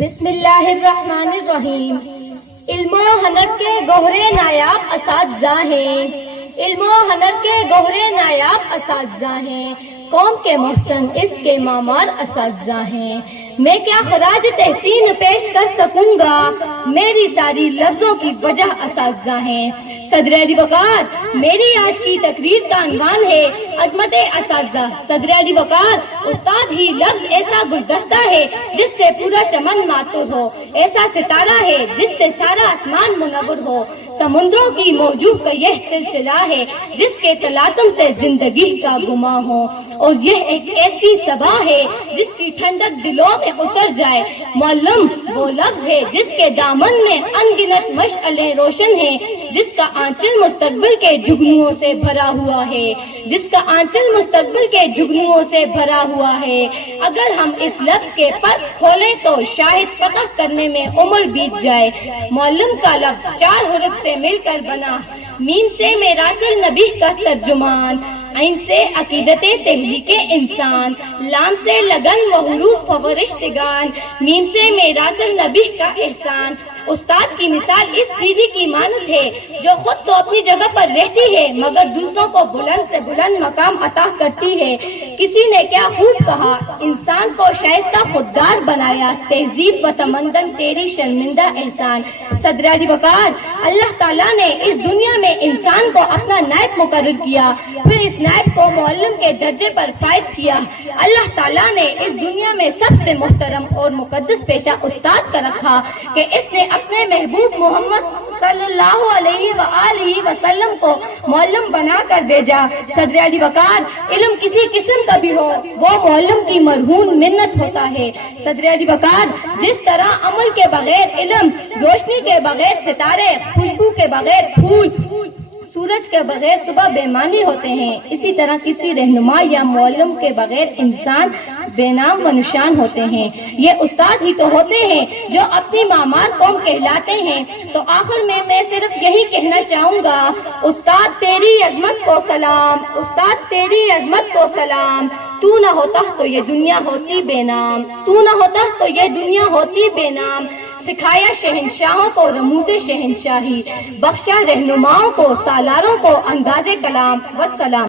بسم اللہ الرحمن الرحیم۔ علم و ہنر کے گوہرے نایاب اساتذہ ہیں، علم و ہنر کے گوہرے نایاب اساتذہ ہیں، قوم کے محسن اس کے معمار اساتذہ ہیں۔ میں کیا خراج تحسین پیش کر سکوں گا، میری ساری لفظوں کی وجہ اساتذہ ہیں۔ صدر علی وقار، میری آج کی تقریر کا عنوان ہے عظمت اساتذہ۔ صدر علی وقار، استاد ہی لفظ ایسا گلدستہ ہے جس سے پورا چمن معطر ہو، ایسا ستارہ ہے جس سے سارا آسمان منور ہو، سمندروں کی موجوں کا یہ سلسلہ ہے جس کے تلاطم سے زندگی کا گما ہو، اور یہ ایک ایسی صبا ہے جس کی ٹھنڈک دلوں میں اتر جائے۔ معلم وہ لفظ ہے جس کے دامن میں انگنت مشعلیں روشن ہیں، جس کا آنچل مستقبل کے جگنوؤں سے بھرا ہوا ہے، جس کا آنچل مستقبل کے جگنوؤں سے بھرا ہوا ہے۔ اگر ہم اس لفظ کے پرت کھولیں تو شاید پتہ کرنے میں عمر بیت جائے۔ معلم کا لفظ 4 حروف سے مل کر بنا، میم سے میراث النبی کا ترجمان، عین سے عقیدت تحریک انسان، لام سے لگن و حروف فرشتگان، میم سے میراث النبی کا احسان۔ استاد کی مثال اس سیدھی کی مانند ہے جو خود تو اپنی جگہ پر رہتی ہے مگر دوسروں کو بلند سے بلند مقام عطا کرتی ہے۔ کسی نے کیا خوب کہا، انسان کو شائستہ خوددار بنایا، تہذیب و تمدن تیری شرمندہ احسان۔ صدر علی وقار، اللہ تعالیٰ نے اس دنیا میں انسان کو اپنا نائب مقرر کیا، پھر اس نائب کو معلم کے درجے پر فائز کیا۔ اللہ تعالیٰ نے اس دنیا میں سب سے محترم اور مقدس پیشہ استاد کا رکھا کہ اس نے اپنے محبوب محمد صلی اللہ علیہ وآلہ وسلم کو معلم بنا کر بھیجا۔ صدر علی وقار، علم کسی قسم کا بھی ہو وہ معلم کی مرہون منت ہوتا ہے۔ صدر علی وقار، جس طرح عمل کے بغیر علم، روشنی کے بغیر ستارے، خوشبو کے بغیر پھول، سورج کے بغیر صبح بیمانی ہوتے ہیں، اسی طرح کسی رہنما یا معلم کے بغیر انسان بے نام و نشان ہوتے ہیں۔ یہ استاد ہی تو ہوتے ہیں جو اپنی معمار قوم کہلاتے ہیں۔ تو آخر میں صرف یہی کہنا چاہوں گا، استاد تیری عظمت کو سلام، استاد تیری عظمت کو سلام۔ تو نہ ہوتا تو یہ دنیا ہوتی بے نام، تو نہ ہوتا تو یہ دنیا ہوتی بے نام۔ سکھایا شہنشاہوں کو رموز شہنشاہی، بخشا رہنماؤں کو سالاروں کو انداز کلام۔ والسلام۔